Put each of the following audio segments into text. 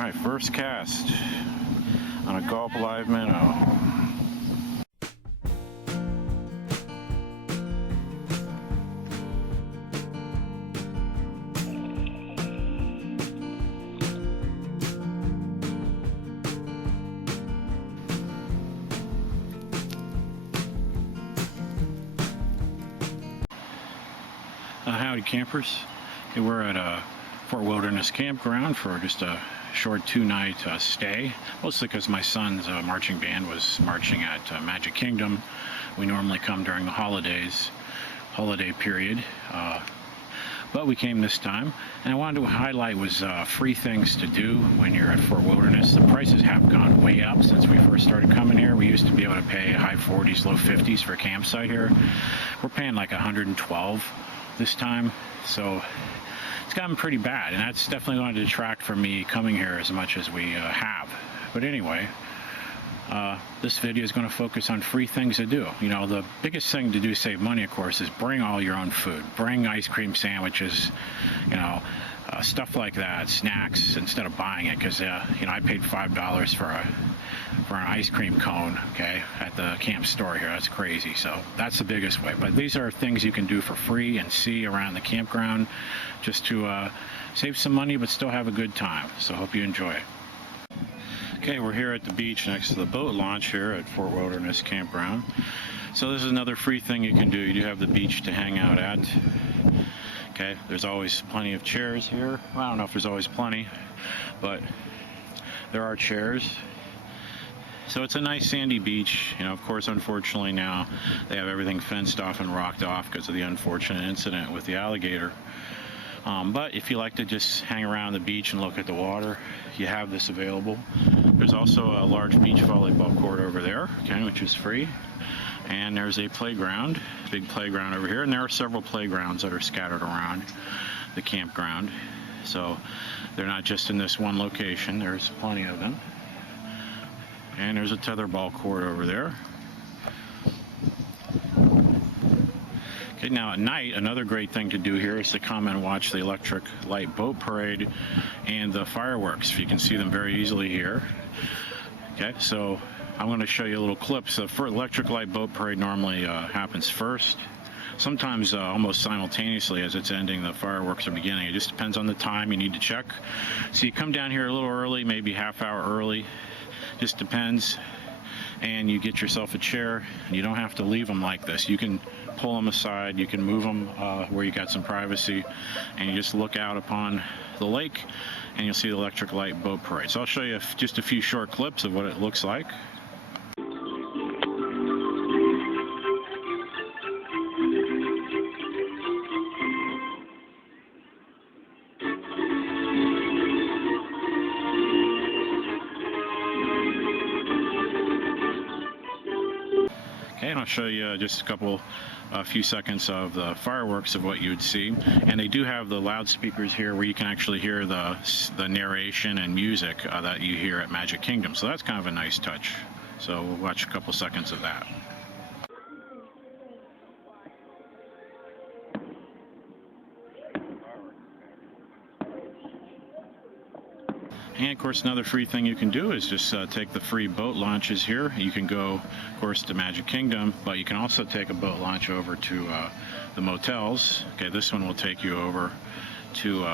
Alright, first cast on a Gulp Live minnow. Howdy campers. Okay, we're at Fort Wilderness Campground for just a short 2-night stay, mostly because my son's marching band was marching at Magic Kingdom. We normally come during the holiday period, but we came this time, and I wanted to highlight was free things to do when you're at Fort Wilderness. The prices have gone way up since we first started coming here. We used to be able to pay high 40s, low 50s for a campsite here. We're paying like $112 this time, so it's gotten pretty bad, and that's definitely going to detract from me coming here as much as we have. But anyway, this video is going to focus on free things to do. You know, the biggest thing to do to save money, of course, is bring all your own food. Bring ice cream sandwiches, you know, stuff like that, snacks, instead of buying it, because you know, I paid $5 for an ice cream cone, okay, at the camp store here. That's crazy. So that's the biggest way. But these are things you can do for free and see around the campground, just to save some money but still have a good time. So hope you enjoy it. Okay, we're here at the beach next to the boat launch here at Fort Wilderness Campground. So this is another free thing you can do. You do have the beach to hang out at. Okay, there's always plenty of chairs here. Well, I don't know if there's always plenty, but there are chairs. So it's a nice sandy beach. You know, of course, unfortunately now they have everything fenced off and rocked off because of the unfortunate incident with the alligator. But if you like to just hang around the beach and look at the water, you have this available. There's also a large beach volleyball court over there, okay, which is free. And there's a playground, big playground over here. And there are several playgrounds that are scattered around the campground. So they're not just in this one location. There's plenty of them. And there's a tetherball court over there. Okay, now at night, another great thing to do here is to come and watch the electric light boat parade and the fireworks. You can see them very easily here. Okay, so I'm going to show you a little clip. So for electric light boat parade normally happens first. Sometimes almost simultaneously as it's ending, the fireworks are beginning. It just depends on the time you need to check. So you come down here a little early, maybe half hour early. Just depends, and you get yourself a chair, and you don't have to leave them like this. You can pull them aside, you can move them where you got some privacy, and you just look out upon the lake and you'll see the electric light boat parade. So I'll show you just a few short clips of what it looks like. And I'll show you just a few seconds of the fireworks of what you would see. And they do have the loudspeakers here where you can actually hear the narration and music that you hear at Magic Kingdom. So that's kind of a nice touch. So we'll watch a couple seconds of that. And of course, another free thing you can do is just take the free boat launches here. You can go, of course, to Magic Kingdom, but you can also take a boat launch over to the motels. Okay, this one will take you over to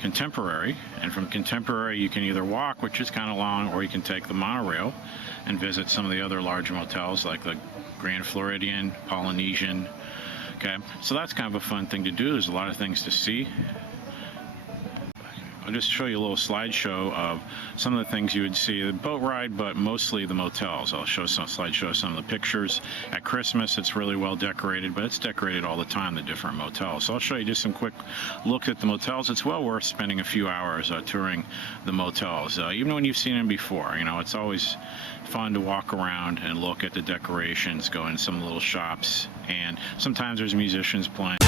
Contemporary, and from Contemporary you can either walk, which is kind of long, or you can take the monorail and visit some of the other large motels like the Grand Floridian, Polynesian. Okay, so that's kind of a fun thing to do. There's a lot of things to see. I'll just show you a little slideshow of some of the things you would see. The boat ride, but mostly the motels. I'll show some slideshow of some of the pictures. At Christmas, it's really well decorated, but it's decorated all the time, the different motels. So I'll show you just some quick look at the motels. It's well worth spending a few hours touring the motels, even when you've seen them before. You know, it's always fun to walk around and look at the decorations, go in some little shops, and sometimes there's musicians playing.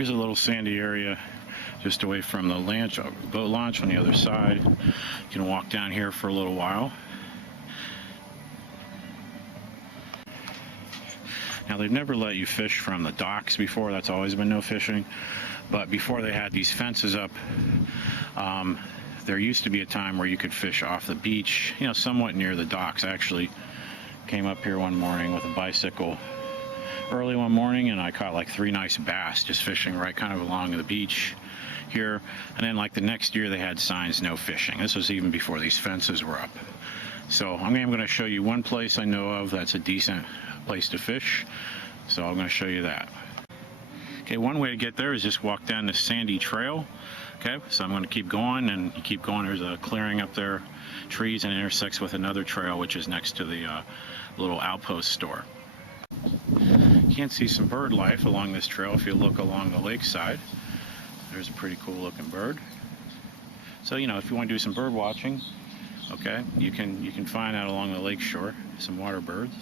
Here's a little sandy area just away from the boat launch on the other side. You can walk down here for a little while. Now, they've never let you fish from the docks before. That's always been no fishing. But before they had these fences up, there used to be a time where you could fish off the beach, you know, somewhat near the docks. I actually came up here one morning with a bicycle early one morning, and I caught like 3 nice bass just fishing right kind of along the beach here. And then like the next year they had signs no fishing. This was even before these fences were up. So I'm going to show you one place I know of that's a decent place to fish. So I'm going to show you that. Okay, one way to get there is just walk down this sandy trail. Okay, so I'm going to keep going, and you keep going. There's a clearing up there, trees, and it intersects with another trail which is next to the little outpost store. You can see some bird life along this trail if you look along the lakeside. There's a pretty cool looking bird. So, you know, if you want to do some bird watching, okay, you can find out along the lake shore some water birds.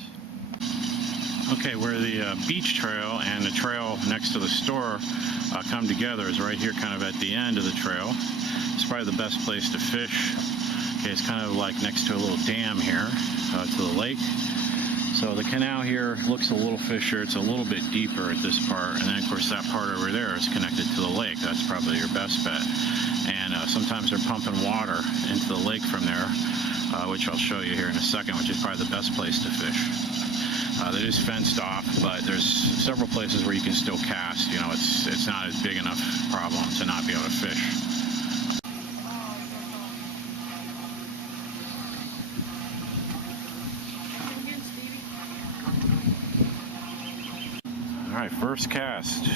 Okay, where the beach trail and the trail next to the store come together is right here, kind of at the end of the trail. It's probably the best place to fish. Okay, it's kind of like next to a little dam here to the lake. So the canal here looks a little fishier. It's a little bit deeper at this part, and then of course that part over there is connected to the lake. That's probably your best bet. And sometimes they're pumping water into the lake from there, which I'll show you here in a second, which is probably the best place to fish. That is fenced off, but there's several places where you can still cast. You know, it's not a big enough problem to not be able to fish. All right, first cast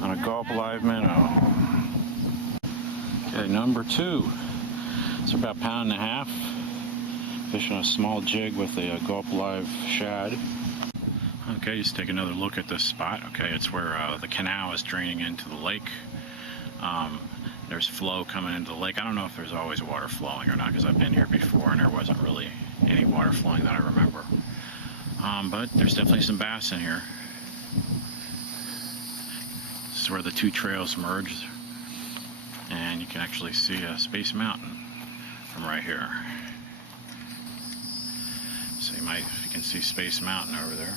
on a gulp live minnow. Okay, number 2. It's about 1.5 pounds. Fishing a small jig with a gulp live shad. Okay, just take another look at this spot. Okay, it's where the canal is draining into the lake. There's flow coming into the lake. I don't know if there's always water flowing or not, because I've been here before and there wasn't really any water flowing that I remember. But there's definitely some bass in here. This is where the 2 trails merge, and you can actually see Space Mountain from right here. So you can see Space Mountain over there.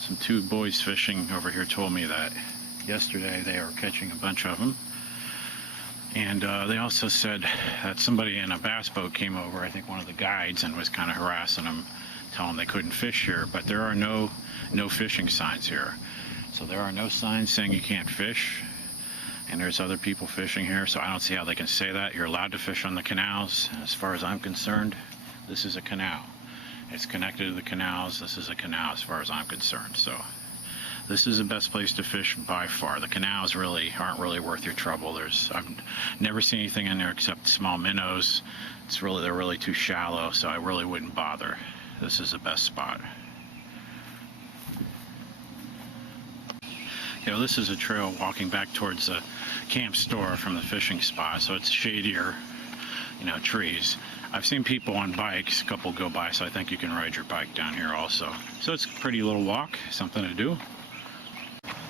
Some 2 boys fishing over here told me that yesterday they were catching a bunch of them. And they also said that somebody in a bass boat came over, I think one of the guides, and was kind of harassing them, telling them they couldn't fish here. But there are no fishing signs here. So there are no signs saying you can't fish. And there's other people fishing here, so I don't see how they can say that. You're allowed to fish on the canals. As far as I'm concerned, this is a canal. It's connected to the canals. This is a canal as far as I'm concerned. So this is the best place to fish by far. The canals aren't really worth your trouble. I've never seen anything in there except small minnows. They're really too shallow, so I really wouldn't bother. This is the best spot. You know, this is a trail walking back towards the camp store from the fishing spot, so it's shadier, you know, trees. I've seen people on bikes, a couple go by, so I think you can ride your bike down here also. So it's a pretty little walk, something to do.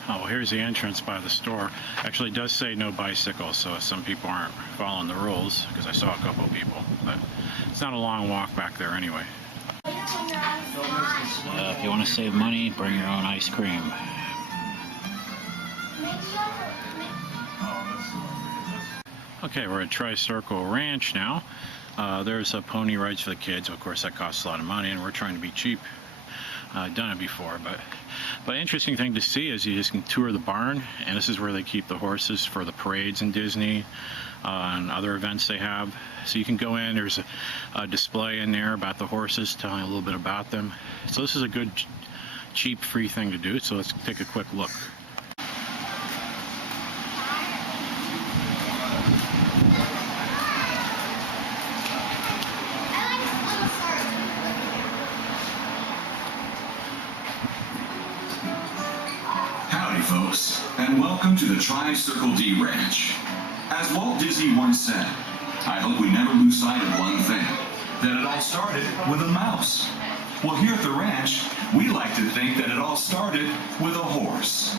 Oh, well, here's the entrance by the store. Actually, it does say no bicycles, so some people aren't following the rules, because I saw a couple people, but it's not a long walk back there anyway. If you want to save money, bring your own ice cream. Okay, we're at Tri-Circle Ranch now. There's a pony rides for the kids. Of course, that costs a lot of money, and we're trying to be cheap. I've done it before, but interesting thing to see is you just can tour the barn, and this is where they keep the horses for the parades in Disney and other events they have. So you can go in. There's a display in there about the horses, telling a little bit about them. So this is a good, cheap, free thing to do. So let's take a quick look. Folks, and welcome to the Tri-Circle D Ranch. As Walt Disney once said, I hope we never lose sight of one thing, that it all started with a mouse. Well, here at the ranch, we like to think that it all started with a horse.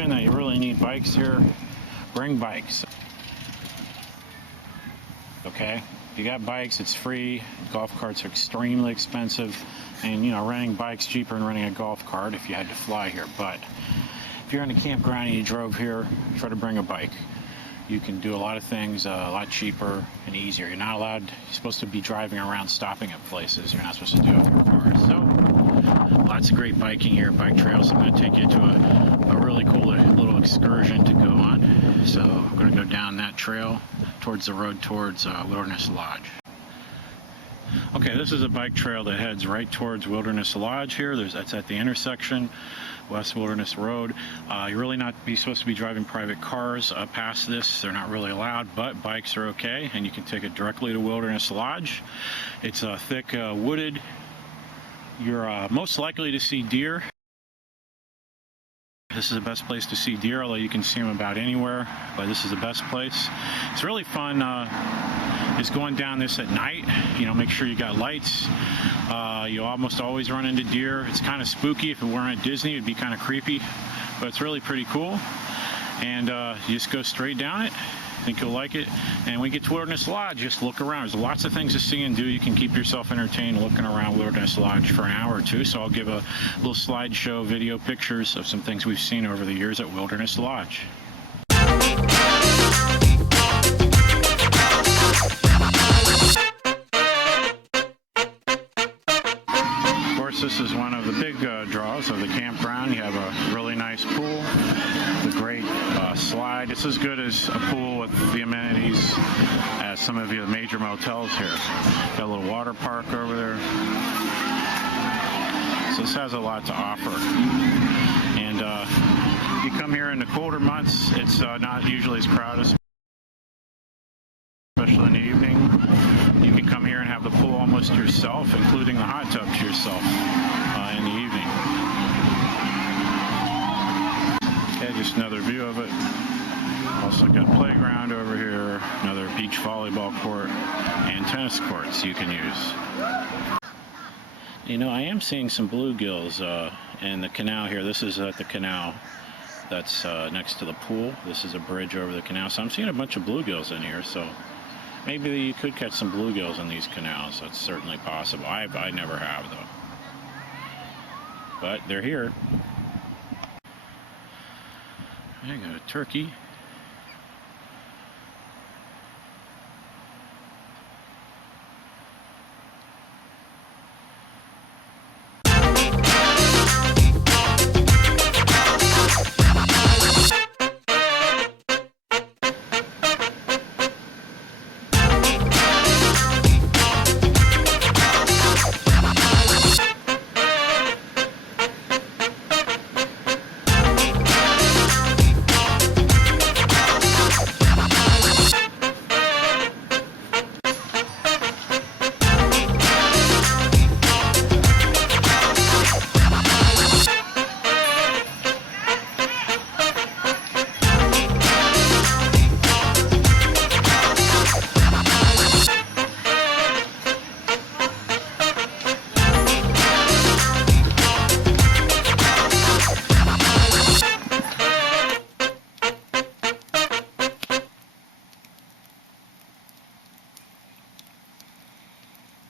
That you really need bikes here, bring bikes. Okay, if you got bikes, it's free. Golf carts are extremely expensive, and you know, renting bikes cheaper than renting a golf cart if you had to fly here. But if you're in a campground and you drove here, try to bring a bike. You can do a lot of things a lot cheaper and easier. You're not allowed, you're supposed to be driving around stopping at places. You're not supposed to do it with your car. So lots of great biking here, bike trails. I'm going to take you to a really cool little excursion to go on. So I'm going to go down that trail towards the road towards Wilderness Lodge. Okay, this is a bike trail that heads right towards Wilderness Lodge here. That's at the intersection, West Wilderness Road. You're really not supposed to be driving private cars past this. They're not really allowed, but bikes are okay, and you can take it directly to Wilderness Lodge. It's thick wooded. You're most likely to see deer. This is the best place to see deer, although you can see them about anywhere, but this is the best place. It's really fun. Is going down this at night. You know, make sure you got lights. You almost always run into deer. It's kind of spooky. If it weren't at Disney, it'd be kind of creepy, but it's really pretty cool. And you just go straight down it. I think you'll like it. And when you get to Wilderness Lodge, just look around. There's lots of things to see and do. You can keep yourself entertained looking around Wilderness Lodge for an hour or two. So I'll give a little slideshow video pictures of some things we've seen over the years at Wilderness Lodge. This is one of the big draws of the campground. You have a really nice pool, a great slide. It's as good as a pool with the amenities as some of the major motels here. Got a little water park over there. So this has a lot to offer. And you come here in the colder months, it's not usually as crowded, especially in the evening. You can come here and have the pool almost to yourself, including the hot tub to yourself in the evening. Okay, just another view of it. Also got a playground over here, another beach volleyball court, and tennis courts you can use. You know, I am seeing some bluegills in the canal here. This is at the canal that's next to the pool. This is a bridge over the canal. So I'm seeing a bunch of bluegills in here. So maybe you could catch some bluegills in these canals. That's certainly possible. I never have, though. But they're here. I got a turkey.